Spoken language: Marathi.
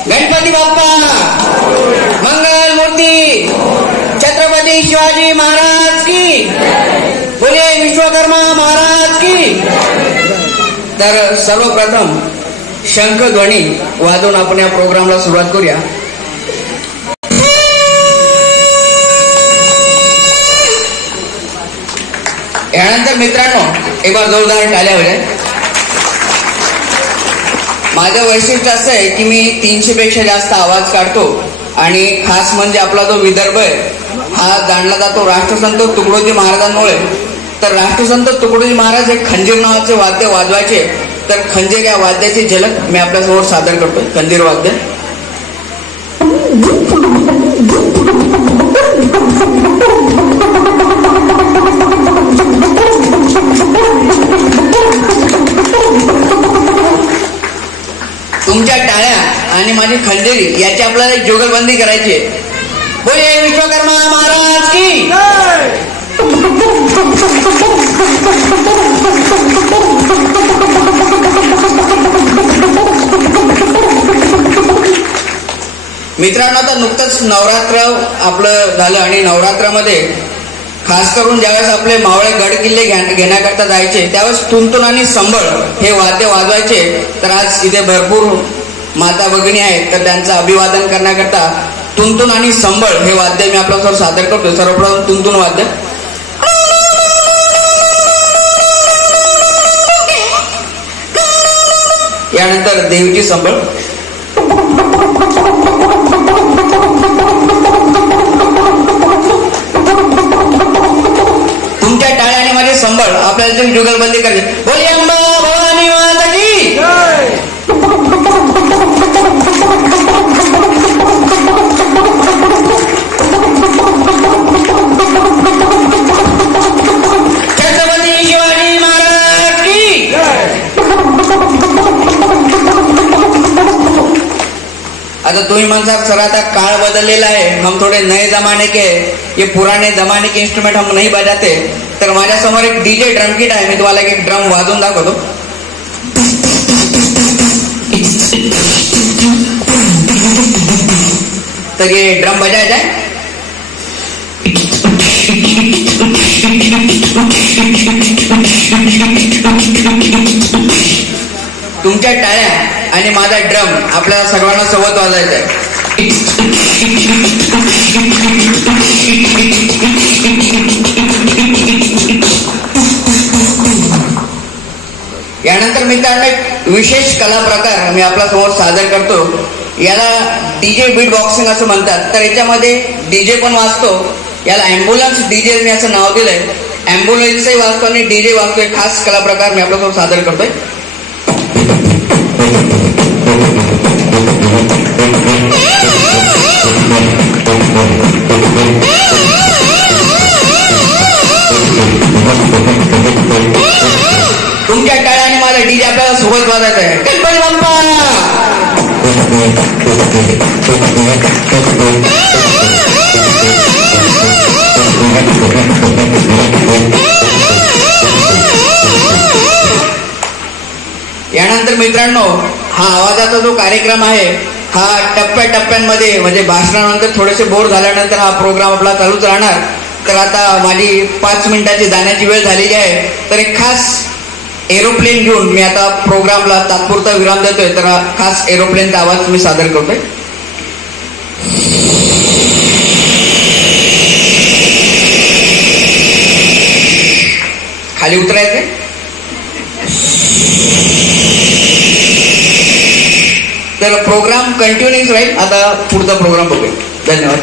गणपती बाप्पा मंगल मूर्ती छत्रपती शिवाजी महाराज की बोले विश्वकर्मा महाराज की। तर सर्वप्रथम शंखध्वनी वाजवून आपण या प्रोग्रामला सुरुवात करूया। यानंतर मित्रांनो एक बार जोरदार टाळ्या होत्या। माझं वैशिष्ट्य असं आहे की मी 300 पेक्षा जास्त आवाज काढतो आणि खास म्हणजे आपला जो विदर्भ आहे हा जाणला जातो राष्ट्रसंत तुकडोजी महाराजांमुळे। तर राष्ट्रसंत तुकडोजी महाराज हे खंजीर नावाचे वाद्य वाजवायचे। तर खंजीर या वाद्याची झलक मी आपल्यासमोर सादर करतो। खंजीर वाद्य तुमच्या टाळ्या आणि माझी खंजेरी याची आपल्याला एक जुगलबंदी करायची आहे। बोले विश्वकर्मा महाराज की। मित्रांनो आता नुकतंच नवरात्र आपलं झालं आणि नवरात्रामध्ये खास करून ज्यावेळेस आपले मावळे गड किल्ले घेण्याकरता जायचे त्यावेळेस तुंतुन आणि संबळ हे वाद्य वाजवायचे। तर आज इथे भरपूर माता भगिनी आहेत तर त्यांचं अभिवादन करण्याकरता तुंतुन आणि संबळ हे वाद्य मी आपल्यासमोर सादर करतो। सर्वप्रथम तुंतुन वाद्य, यानंतर देवीची संबळ, तुमच्या टाळ्या आणि माझे संबळ आपल्याला जुगलबंदी करते। बोली अंबा भवानी माता की। छत्रपती शिवाजी महाराज की। आता तुम्ही म्हणता सर आता काळ बदललेला है, हम थोड़े नए जमाने के, ये पुराने जमाने के इंस्ट्रूमेंट हम नहीं बजाते। तर माझ्या समोर एक डीजे ड्रम किट आहे, मी तुम्हाला एक ड्रम वाजवून दाखवतो। तर ये ड्रम बजायचा है। तुमच्या टाळ्या आणि माझा ड्रम आपल्याला सर्वांना सोबत वाजवायचा आहे। यानंतर मित्रांनो एक विशेष कला प्रकार मी आपल्या समोर सादर करतो, याला डीजे बीट बॉक्सिंग असं म्हणतात। तर याच्यामध्ये डीजे पण वाजतो, याला ॲम्ब्युलन्स डीजे मी असं नाव दिलंय। ॲम्ब्युलन्सही वाजतो आणि डीजे वाजतो, एक खास कला प्रकार मी आपल्यासमोर सादर करतोय। तुमच्या टाळ्या आणि माझा डीजे आपल्याला सोबत वाजायचा आहे। गणपती बाप्पा यानंतर मित्रांनो हा आवाजाचा जो कार्यक्रम आहे हा टप्प्याटप्प्यांमध्ये म्हणजे भाषणानंतर थोडेसे बोर झाल्यानंतर हा प्रोग्राम आपला चालूच राहणार। तर आता माझी 5 मिनिटाची जाण्याची वेळ झालेली आहे। तर एक खास एरोप्लेन घेऊन मी आता प्रोग्रामला तात्पुरता विराम देतोय। तर खास एरोप्लेनचा आवाज मी सादर करतोय। खाली उतरायचंय। तर प्रोग्राम कंटिन्यूच राहील। आता पुढचा प्रोग्राम बघूया। धन्यवाद।